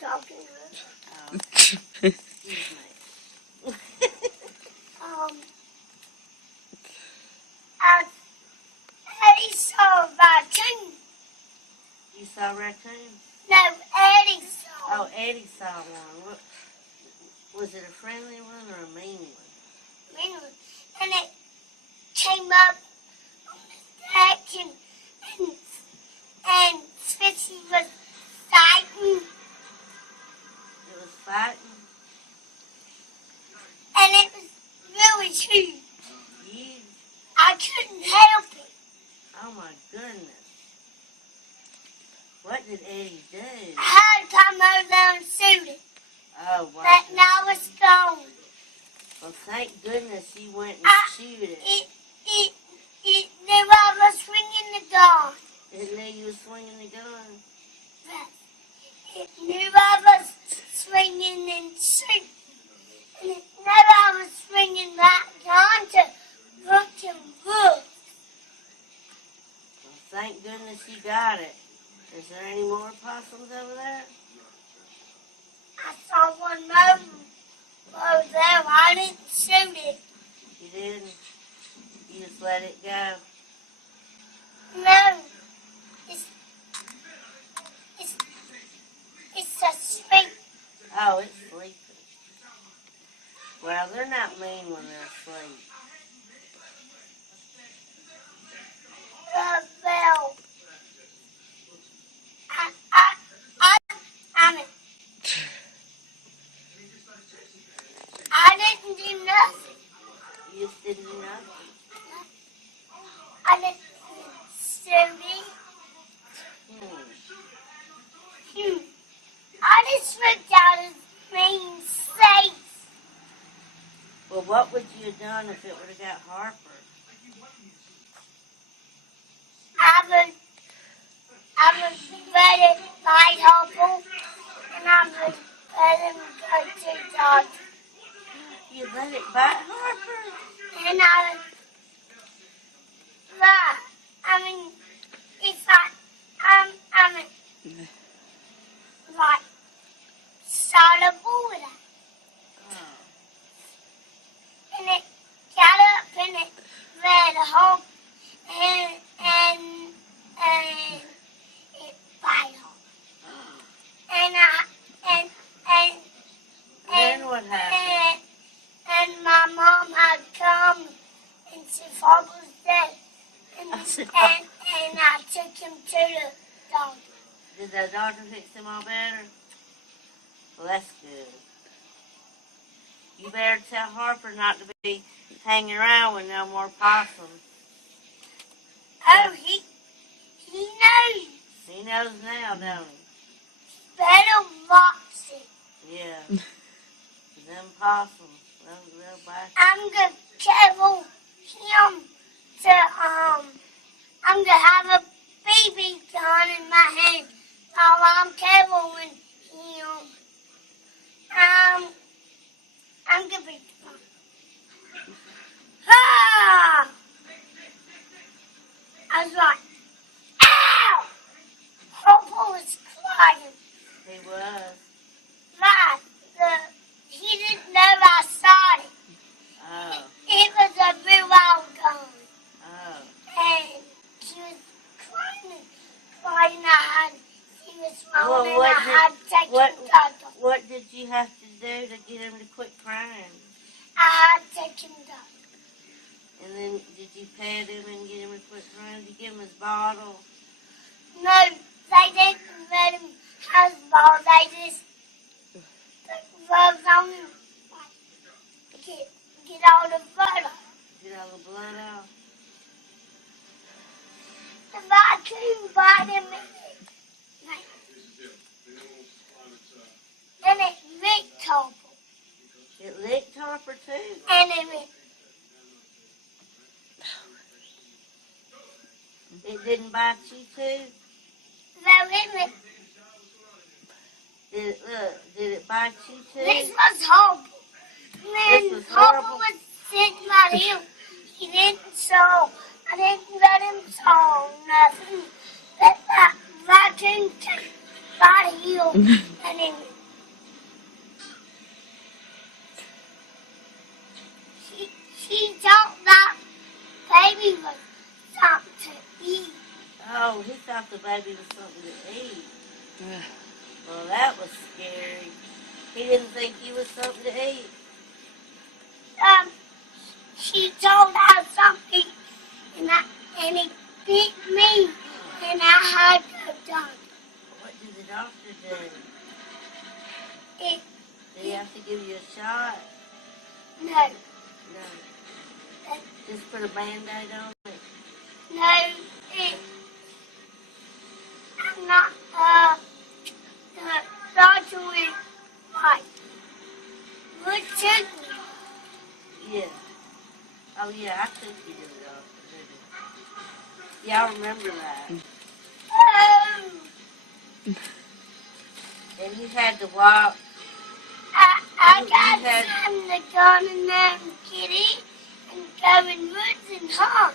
talking Oh, excuse me. um, I Eddie saw a raccoon. You saw a raccoon? No, Eddie saw. Oh, Eddie saw one. What, was it a friendly one or a mean one? And it came up on the deck and Fitzy was fighting. It was fighting? And it was really huge. Huge? I couldn't help it. Oh my goodness. What did Eddie do? I had to come over there and shoot it. Oh, wow. But now it's gone. Well, thank goodness you went and shoot it. It knew I was swinging the gun. It knew you were swinging the gun? It knew I was swinging and shooting. And it knew I was swinging that gun to look and look. Well, thank goodness you got it. Is there any more possums over there? I saw one over there. I didn't shoot it. You didn't? You just let it go? No. It's a sleep. Oh, it's sleeping. Well, they're not mean when they're asleep. Well, I didn't do nothing. You just didn't do nothing? I didn't shoot it. I just ripped out his main face. Well, what would you have done if it would have got Harper? I would let it bite Harper, and I would let him go to the doctor. You let it bite Harper? And I would lie. I mean, if like, start a bullet out. Oh. And it got up and it read a whole, and it bite off. Then what happened? And my mom had come and she thought he was dead. And I took him to the doctor. Did the doctor fix him all better? Well, that's good. You better tell Harper not to be hanging around with no more possums. Oh, he knows. He knows now, don't he? Better watch it. Yeah. Them possums, they'll bite you. I'm gonna tell him to I'm gonna have a BB gun in my hand while I'm cabling him. I'm gonna be fine. Ah! I was like, ow! Hope was crying. He was. Right. He didn't know I saw it. Oh. It was a real old gun. Oh. And she was crying. He was falling, and I had to take him to doctor. What did you have to do to get him to quit crying? I had to take him to doctor. And then did you pet him and get him to quit crying? Did you give him his bottle? No, they didn't let him have his ball. They just took gloves on him. Get all the blood off. Get all the blood out? The raccoon bite him and it licked Harper. It licked Harper too? And it went. It didn't bite you too? No, it went. Did it bite you too? This was horrible. This was Harper horrible? was sitting right here. He didn't show. I didn't let him show nothing. Let that raccoon take by the heel and then thought the baby was something to eat. Well, that was scary. He didn't think he was something to eat. She told us something, and it bit me, and I had to done. What did the doctor do? It, Did he have to give you a shot? no, No. Just put a Band-Aid on it? no, I'm not, the doctor was like, what took me? Yeah. Oh, yeah, I took you to the doctor, didn't you? Yeah, I remember that. Oh, And you had to walk. I You got had- some to go in there and kitty and go in woods and hunt.